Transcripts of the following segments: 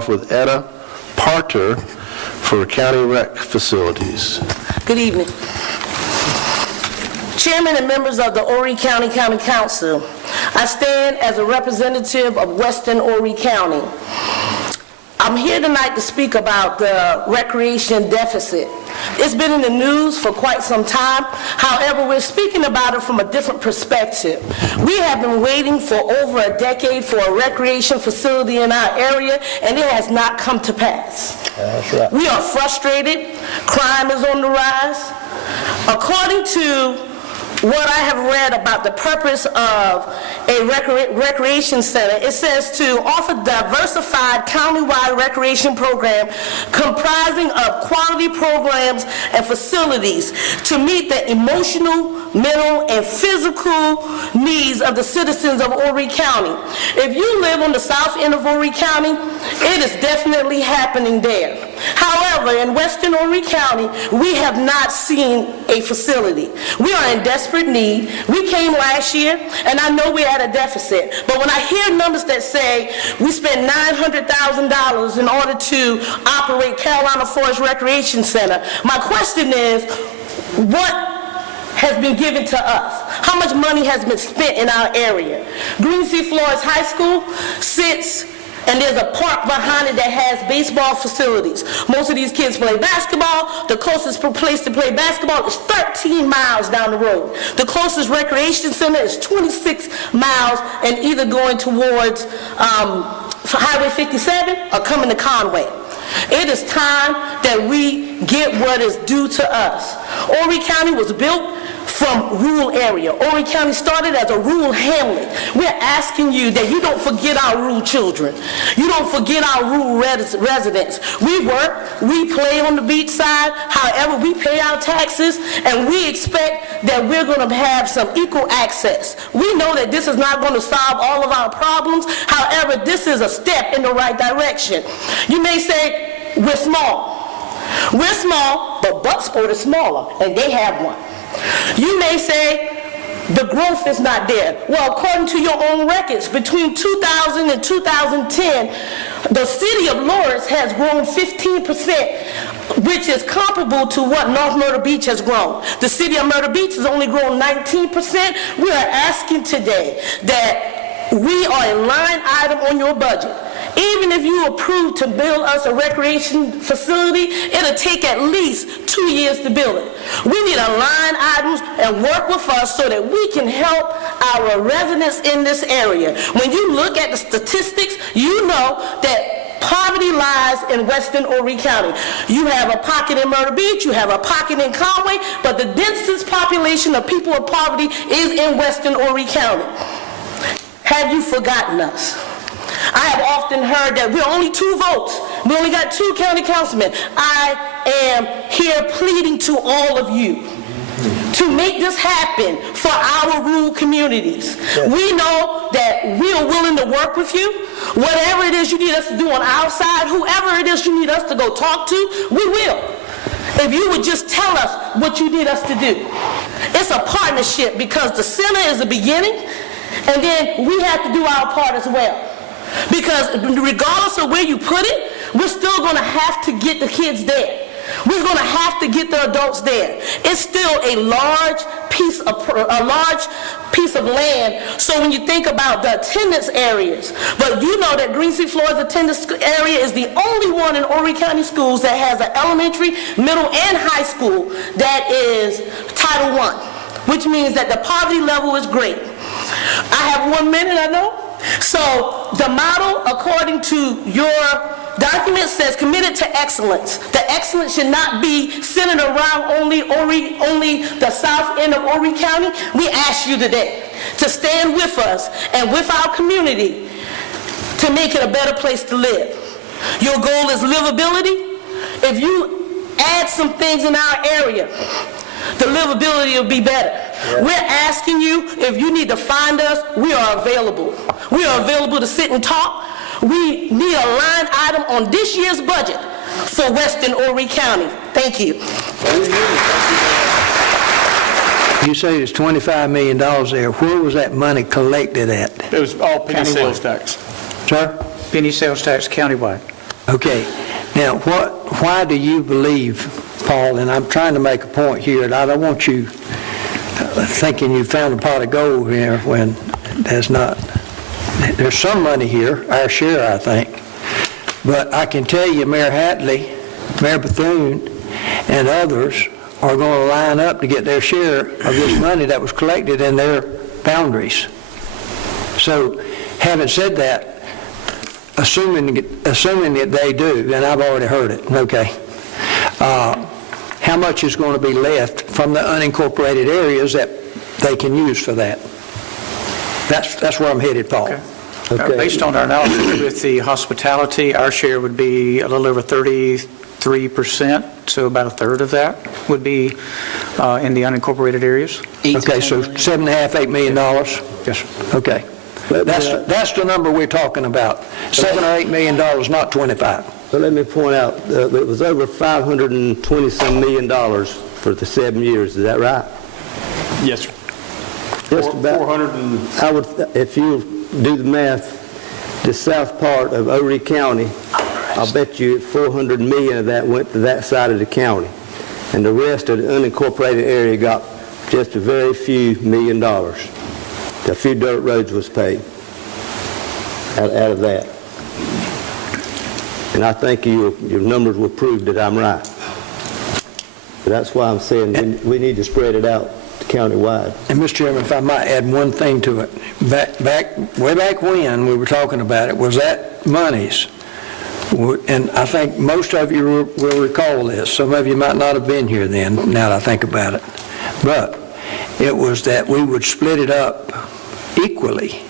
off with Etta Parter for county rec facilities. Good evening. Chairman and members of the Horry County Council, I stand as a representative of Western Horry County. I'm here tonight to speak about the recreation deficit. It's been in the news for quite some time. However, we're speaking about it from a different perspective. We have been waiting for over a decade for a recreation facility in our area, and it has not come to pass. That's right. We are frustrated. Crime is on the rise. According to what I have read about the purpose of a recreation center, it says to offer diversified countywide recreation program comprising of quality programs and facilities to meet the emotional, mental, and physical needs of the citizens of Horry County. If you live on the south end of Horry County, it is definitely happening there. However, in Western Horry County, we have not seen a facility. We are in desperate need. We came last year, and I know we're at a deficit. But when I hear numbers that say we spent $900,000 in order to operate Carolina Forest Recreation Center, my question is, what has been given to us? How much money has been spent in our area? Green Sea Flores High School sits, and there's a park behind it that has baseball facilities. Most of these kids play basketball. The closest place to play basketball is 13 miles down the road. The closest recreation center is 26 miles and either going towards Highway 57 or coming to Conway. It is time that we get what is due to us. Horry County was built from rural area. Horry County started as a rural hamlet. We're asking you that you don't forget our rural children. You don't forget our rural residents. We work, we play on the beach side, however, we pay our taxes, and we expect that we're going to have some equal access. We know that this is not going to solve all of our problems. However, this is a step in the right direction. You may say, we're small. We're small, but Bucksport is smaller, and they have one. You may say the growth is not there. Well, according to your own records, between 2000 and 2010, the city of Lawrence has grown 15%, which is comparable to what North Myrtle Beach has grown. The city of Myrtle Beach has only grown 19%. We are asking today that we are a line item on your budget. Even if you approve to build us a recreation facility, it'll take at least 2 years to build it. We need a line items and work with us so that we can help our residents in this area. When you look at the statistics, you know that poverty lies in Western Horry County. You have a pocket in Myrtle Beach, you have a pocket in Conway, but the densest population of people with poverty is in Western Horry County. Have you forgotten us? I have often heard that we're only 2 votes. We only got 2 county councilmen. I am here pleading to all of you to make this happen for our rural communities. Yes. We know that we are willing to work with you. Whatever it is you need us to do on our side, whoever it is you need us to go talk to, we will. If you would just tell us what you need us to do. It's a partnership because the center is the beginning, and then we have to do our part as well. Because regardless of where you put it, we're still going to have to get the kids there. We're going to have to get the adults there. It's still a large piece of land. So when you think about the attendance areas, but you know that Green Sea Flores attendance area is the only one in Horry County schools that has an elementary, middle, and high school that is Title I, which means that the poverty level is great. I have 1 minute, I know. So the model, according to your document, says committed to excellence. The excellence should not be centered around only the south end of Horry County. We ask you today to stand with us and with our community to make it a better place to live. Your goal is livability. If you add some things in our area, the livability will be better. Yeah. We're asking you, if you need to find us, we are available. We are available to sit and talk. We need a line item on this year's budget for Western Horry County. Thank you. You say there's $25 million there. Where was that money collected at? It was all penny sales tax. Sir? Penny sales tax countywide. Okay, now why do you believe, Paul, and I'm trying to make a point here, and I don't want you thinking you found a pot of gold here when there's not. There's some money here, our share, I think. But I can tell you Mayor Hatley, Mayor Bethune, and others are going to line up to get their share of this money that was collected in their boundaries. So, having said that, assuming that they do, and I've already heard it, okay, how much is going to be left from the unincorporated areas that they can use for that? That's where I'm headed, Paul. Okay. Based on our analysis with the hospitality, our share would be a little over 33%, so about a third of that would be in the unincorporated areas. Okay, so $7.5, $8 million? Yes, sir. Okay. That's the number we're talking about, $7 or $8 million, not 25. But let me point out, it was over $520-some million for the 7 years. Is that right? Yes, sir. Just about. 400 and... I would, if you do the math, the south part of Horry County, I'll bet you $400 million of that went to that side of the county, and the rest of the unincorporated area got just a very few $1 million. A few dirt roads was paid out of that. And I think your numbers will prove that I'm right. But that's why I'm saying we need to spread it out countywide. And Mr. Chairman, if I might add one thing to it, way back when we were talking about it, was that monies, and I think most of you will recall this. Some of you might not have been here then, now that I think about it. But it was that we would split it up equally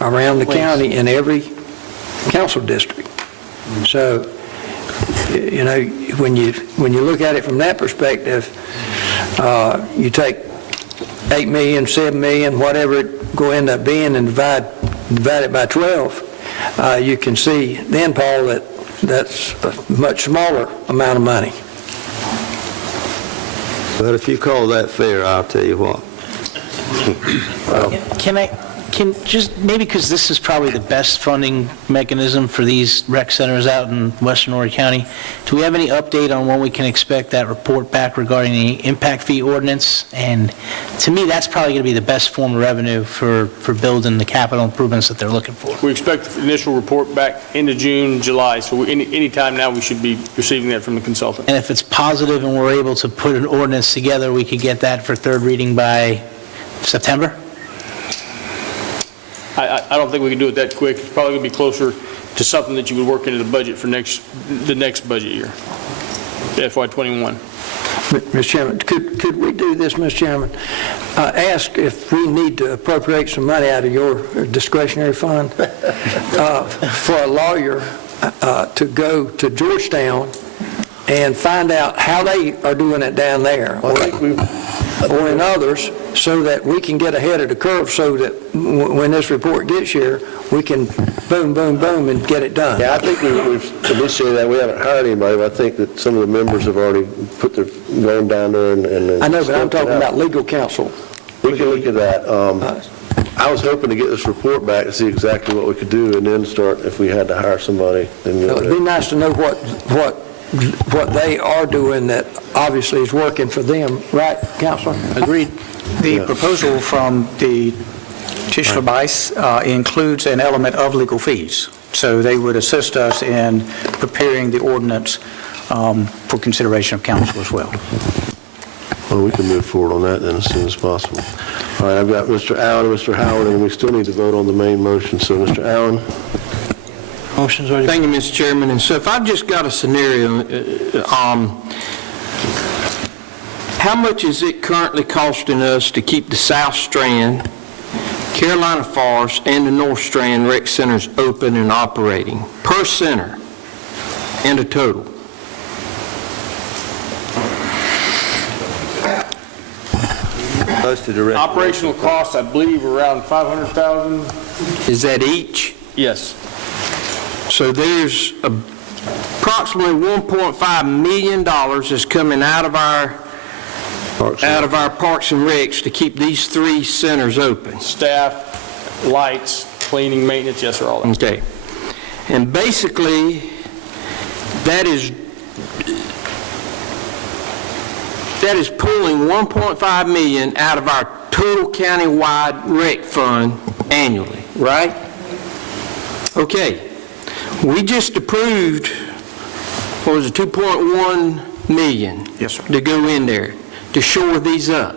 around the county in every council district. So, you know, when you look at it from that perspective, you take 8 million, 7 million, whatever it go end up being, and divide it by 12, you can see then, Paul, that that's a much smaller amount of money. But if you call that fair, I'll tell you what. Can just, maybe because this is probably the best funding mechanism for these rec centers out in western Horry County, do we have any update on when we can expect that report back regarding the impact fee ordinance? And to me, that's probably going to be the best form of revenue for building the capital improvements that they're looking for. We expect the initial report back into June, July, so any time now we should be receiving that from the consultant. And if it's positive and we're able to put an ordinance together, we could get that for third reading by September? I don't think we can do it that quick. It's probably going to be closer to something that you would work into the budget for the next budget year, FY21. Mr. Chairman, could we do this, Mr. Chairman? Ask if we need to appropriate some money out of your discretionary fund for a lawyer to go to Georgetown and find out how they are doing it down there, or in others, so that we can get ahead of the curve, so that when this report gets here, we can boom, boom, boom, and get it done. Yeah, I think we've initiated that. We haven't hired anybody, but I think that some of the members have already gone down there and I know, but I'm talking about legal counsel. We can look at that. I was hoping to get this report back to see exactly what we could do, and then start, if we had to hire somebody. Then It'd be nice to know what they are doing that obviously is working for them, right, Counselor? Agreed. The proposal from the Tischler Bice includes an element of legal fees. So they would assist us in preparing the ordinance for consideration of council as well. Well, we can move forward on that then as soon as possible. All right, I've got Mr. Allen and Mr. Howard, and we still need to vote on the main motion. So, Mr. Allen? Motion's already... Thank you, Mr. Chairman. And so if I've just got a scenario, how much is it currently costing us to keep the South Strand, Carolina Forest, and the North Strand rec centers open and operating per center and a total? Most of the Operational costs, I believe, around $500,000. Is that each? Yes. So there's approximately $1.5 million that's coming out of our Parks and Recs to keep these three centers open. Staff, lights, cleaning, maintenance, yes, sir, all that. Okay. And basically, that is pulling 1.5 million out of our total countywide rec fund annually, right? Okay. We just approved, what was it, 2.1 million? Yes, sir. To go in there, to shore these up.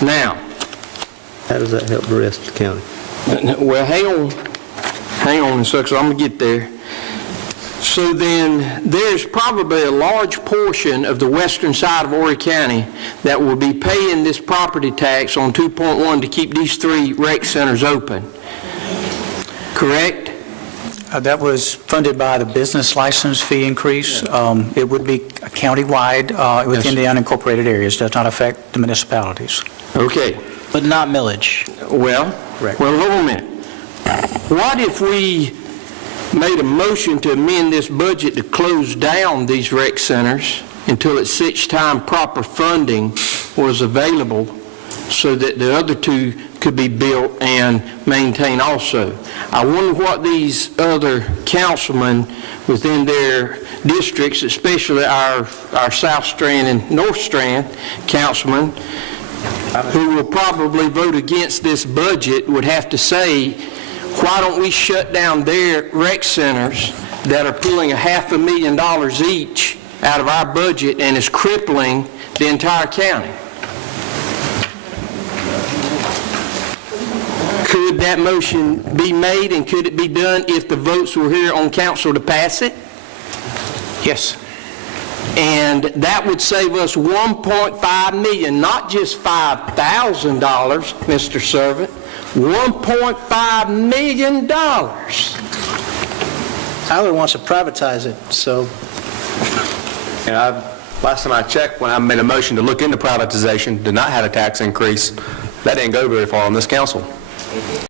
Now, How does that help the rest of the county? well, hang on a second, I'm going to get there. So then, there's probably a large portion of the western side of Horry County that will be paying this property tax on 2.1 to keep these 3 rec centers open. Correct? That was funded by the business license fee increase. It would be countywide within the unincorporated areas, does not affect the municipalities. Okay. But not millage. Well, Correct. well, hold on a minute. What if we made a motion to amend this budget to close down these rec centers until at such time proper funding was available so that the other 2 could be built and maintained also? I wonder what these other councilmen within their districts, especially our South Strand and North Strand councilmen, who will probably vote against this budget, would have to say, why don't we shut down their rec centers that are pulling $500,000 each out of our budget and is crippling the entire county? Could that motion be made, and could it be done if the votes were here on council to pass it? Yes. And that would save us $1.5 million, not just $5,000, Mr. Servant, $1.5 million. Tyler wants to privatize it, so And last time I checked, when I made a motion to look into privatization, did not have a tax increase. That didn't go very far on this council.